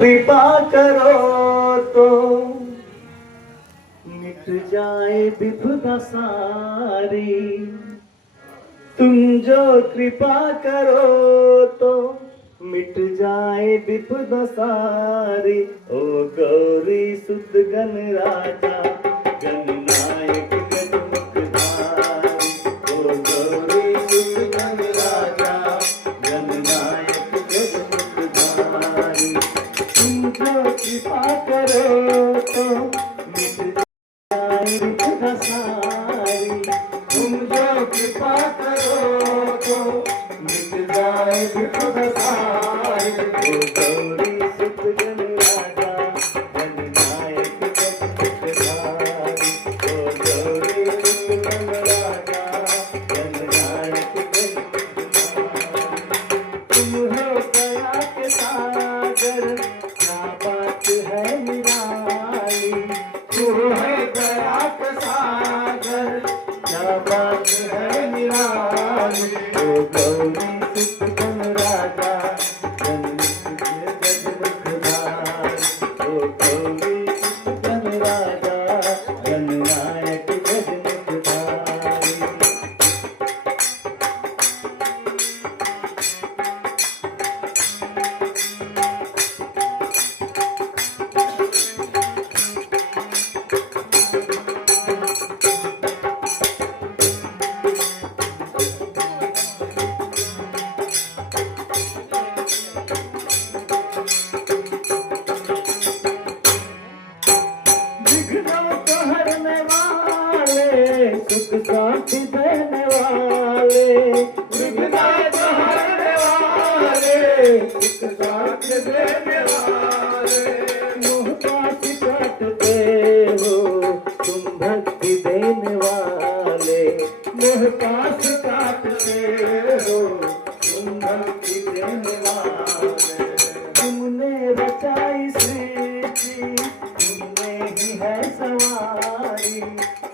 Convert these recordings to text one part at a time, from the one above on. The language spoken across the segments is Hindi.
कृपा करो तो मिट जाए विपदा सारी। तुम जो कृपा करो तो मिट जाए विपदा सारी। ओ गौरी सुत गण राजा गणनायक गजमुखधारी। ओ गौरी सुत गण राजा गणनायक गजमुखधारी। तुम जो कृपा करो तो मिट जाए विपदा सारी। तुम जो कृपा करो तो मिट जाए विपदा सारी। ओ गौरी सुत गण राजा गणनायक गजमुखधारी। ओ गौरी सुत गण राजा गणनायक गजमुखधारी। तुम हो दया के सागर क्या बात है निराली। तुम हो दया के सागर क्या बात है निराली। ओ गौरी सुत गण राजा गणनायक गजमुखधारी। ओ गौरी सुत गण राजा गणनायक गजमुखधारी। विघ्नों को हरने वाले सुख शांति देने वाले। विघ्नों को हरने वाले सुख शांति देने वाले। मोह पास काटते हो तुम भक्ति देने वाले। मोह पास काटते हो तुम भक्ति देने वाले। तुमने रचाई सृष्टि तुमने ही है सवारी।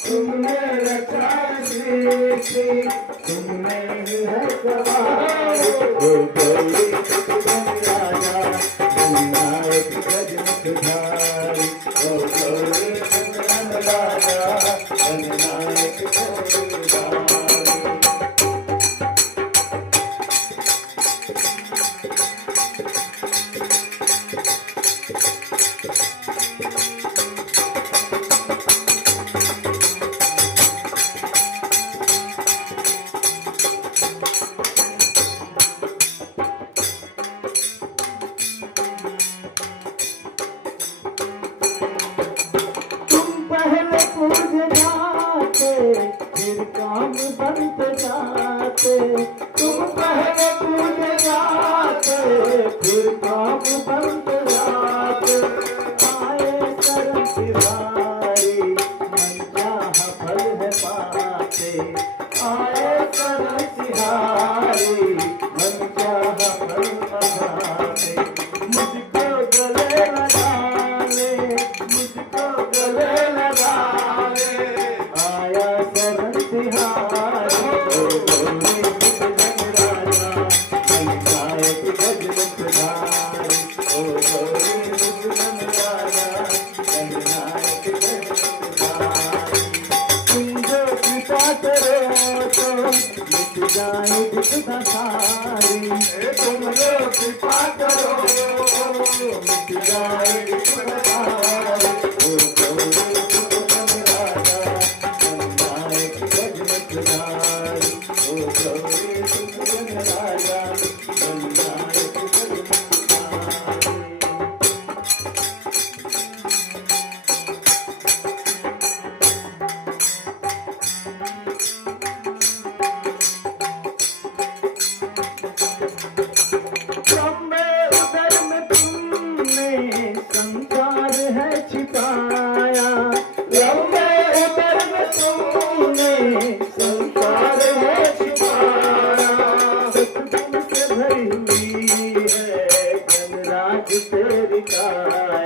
तुमने रचाई सृष्टि तुमने ही है सवारी। ओ गौरी सुत गण राजा गणनायक गजमुखधारी। ओ गौरी सुत गण राजा गणनायक गजमुखधारी। पहले पूज जाते फिर काम बनत जाते। तुम पहले पूज जाते फिर काम बनत जाते। आए शरण तिवारी मन चाह फल है पाते। आए शरण तिवारी मन चाह फल पाते। मुझको गले लगा ले मुझको गले लगा ले आया शरण तिहारी। ओ गौरी सुत गण राजा गणनायक गजमुखधारी। ओ गौरी सुत गण राजा गणनायक गजमुखधारी। तुम जो कृपा करो तो मिट जाए विपदा सारी। तुम जो कृपा करो मिट जाए विपदा सारी। ओ गौरी सुत गण राजा गणनायक गजमुखधारी। ओ गौरी सुत गण राजा गणनायक गजमुखधारी। ब्रह्म उदर में तुमने संसार है छिपाया। ब्रह्म उदर में तुमने संसार है छिपाया। सतगुण से भरी हुई है गणराज तेरी काया।